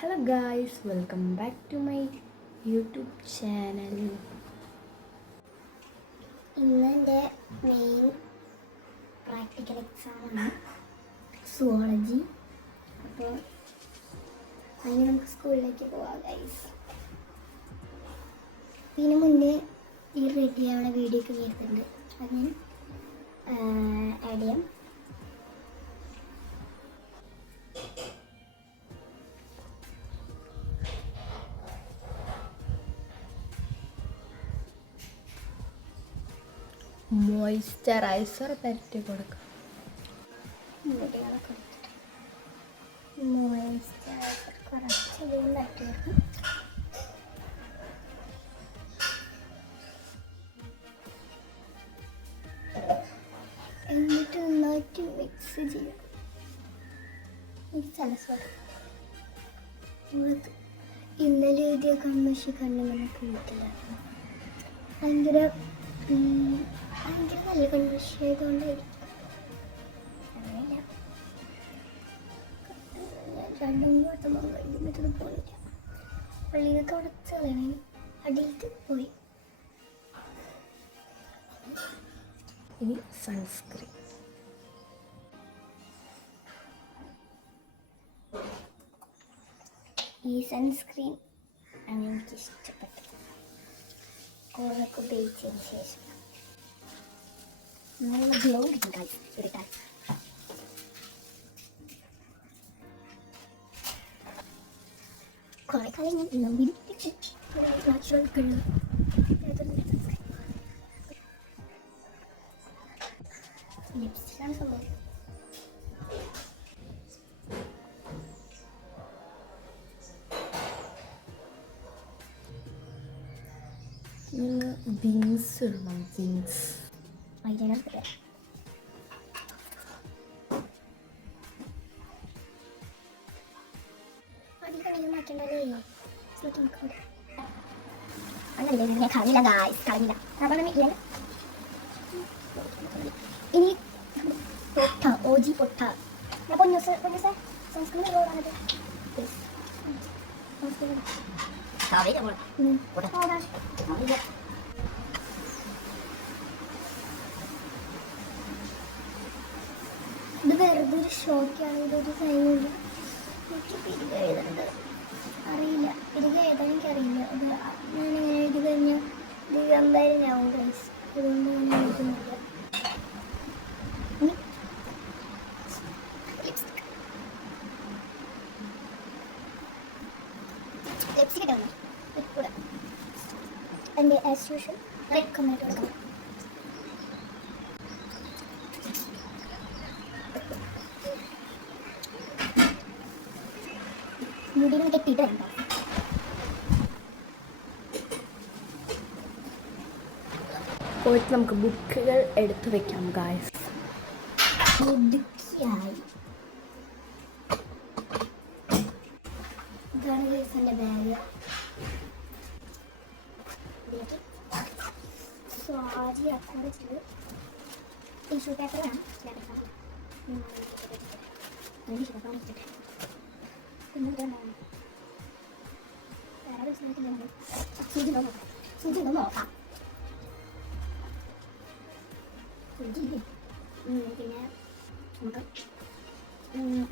Hello guys, welcome back to my YouTube channel. ഇന്ന് എൻ്റെ main practical എക്സാമാണ് zoology. അപ്പോൾ അതിന് നമുക്ക് സ്കൂളിലേക്ക് പോവാം ഗൈസ്. ഇതിന് മുന്നേ ഈ റെഡി ആവുന്ന വീഡിയോ ഒക്കെ ചെയ്തിട്ടുണ്ട്, അത് ഞാൻ ആഡ് ചെയ്യാം. മോയ്സ്ചറൈസർ പരട്ടി കൊടുക്കാം. മോയ്സ്ചറൈസർ കുറച്ചധികം പരട്ടി കൊടുക്കും. എന്നിട്ട് നന്നായിട്ട് മിക്സ് ചെയ്യാം. ഇന്നലെ എഴുതിയ കൺമഷി കണ്ണ് നമുക്ക് കിട്ടില്ല. ഭയങ്കര നല്ല കൺമഷി ആയതുകൊണ്ടായിരിക്കും. അങ്ങനെയല്ല, രണ്ടും വട്ടം കഴിഞ്ഞിട്ടത് പോയില്ല. പള്ളിയിലൊക്കെ അവിടെ കളയണേ അടിയിലേക്ക് പോയി. ഇനി സൺസ്ക്രീൻ. ഈ സൺസ്ക്രീൻ ആണ് എനിക്കിഷ്ടപ്പെട്ടത്. കുറേയൊക്കെ ഉപയോഗിച്ചതിന് ശേഷം നല്ല ഗ്ലോ കിട്ടും ഇട്ടാൽ. കുറേ കാലം ഞാൻ നാച്ചുറൽ കളർ ലിപ്സ്റ്റിക്കാണ് സംഭവം. വിങ്സ് ഇടണം. വിങ്സ് ഐലൈനർ കിട്ടുക. അതിൽ കണ്ണിൽ മാറ്റണ്ടല്ലേ. അങ്ങനെ കളഞ്ഞില്ല ഗായ്സ്, കളഞ്ഞില്ല. ഇനി പൊട്ട ഓജി പൊട്ട പൊന്നൂസ് സൺസ്ക്രീൻ റോഡാണത്. ഇത് വെറുതെ ഒരു ഷോക്കാണ്. ഇതൊരു സൈനില്ല. എനിക്ക് പിരികെ എഴുതേണ്ടത് അറിയില്ല. പിരികെ എഴുതാൻ എനിക്കറിയില്ല. അത് ഞാനിങ്ങനെ എഴുതി കഴിഞ്ഞാൽ ഇത് എന്തായാലും ഞാവും ഗൈസ്. അതുകൊണ്ട് ഞാൻ എഴുതുന്നില്ല. ലിപ്സ്റ്റിക് ഇട്ടാണ് കൂടെ എൻ്റെ ആസ് യൂഷ്വൽ റെഡ് കമ്മൽ കൊടുക്കണം. മുടിയിലും കെട്ടിയിട്ട് വേണ്ട. പോയിട്ട് നമുക്ക് ബുക്കുകൾ എടുത്തു വെക്കാം ഗായ്സ്. മുടുക്കിയായി. ഇതാണ് ഗൈസ് എൻ്റെ ബാഗ്. സാരി അക്കൗണ്ട് ചെയ്ത് ടിഷ്യൂ പേപ്പറാണ് സൂചി നോക്കാം. പിന്നെ നമുക്ക്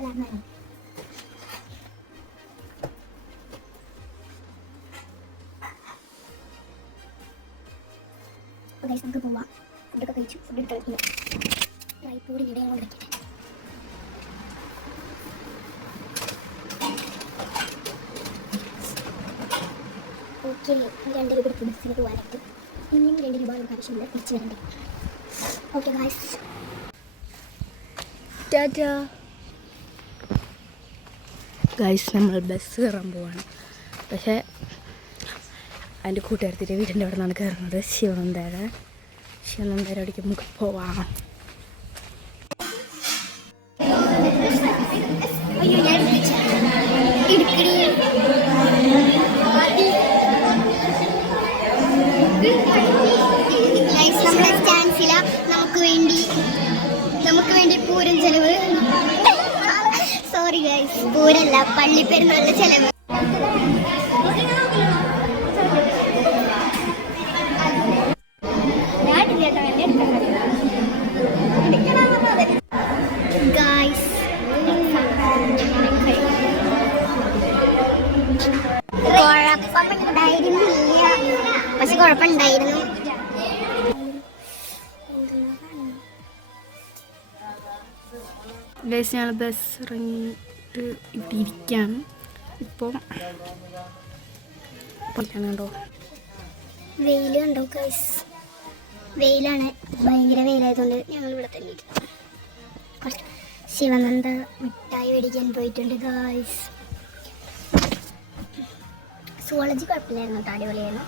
ലെമൺ ഗൈസ് നമുക്ക് പോവാം. ഫുഡൊക്കെ കഴിച്ചു. ഫുഡ് എടുത്തില്ല. ട്രൈപ്പോഡ് ഇവിടെ കൊണ്ട് വയ്ക്കട്ടെ. ഓക്കെ, 2 രൂപ എടുത്ത് ബസ്സിന് പോകാനായിട്ട്. ഇനിയും 2 രൂപ നമുക്ക് ആവശ്യമില്ല, തിരിച്ചു വരണ്ടേ. Okay guys, Tata guys. നമ്മൾ ബസ് കയറാൻ പോവാണ്. പക്ഷേ എൻ്റെ കൂട്ടുകാരത്തിൻ്റെ വീടിൻ്റെ അവിടെ നിന്നാണ് കയറുന്നത്. ശിവനന്ദര അവിടേക്ക് നമുക്ക് പോവാം. നമുക്ക് വേണ്ടി പൂരം ചെലവ്. സോറി ഗൈസ്, പൂരല്ല, പള്ളിപ്പെരുന്നാളിന്റെ ചെലവ്. ഗായ്സ് കുഴപ്പമുണ്ടായിരുന്നില്ല, പക്ഷെ കുഴപ്പമുണ്ടായിരുന്നു. ഗൈസ് ഞങ്ങൾ ബസ് ഇറങ്ങിയിട്ട് ഇവിടെ ഇരിക്കുകയാണ് ഇപ്പോൾ. കണ്ടോ വെയിൽ കണ്ടോ ഗൈസ്, വെയിലാണ്, ഭയങ്കര വെയിലായതുകൊണ്ട് ഞങ്ങൾ ഇവിടെ തന്നെ ഇരിക്കും. ശിവനന്ദ മിഠായി മേടിക്കാൻ പോയിട്ടുണ്ട് ഗായ്സ്. സുവോളജി കുഴപ്പമില്ലായിരുന്നു കേട്ടോ, അടിപൊളിയായിരുന്നു.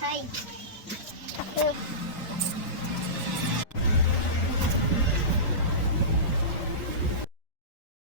ഹായ്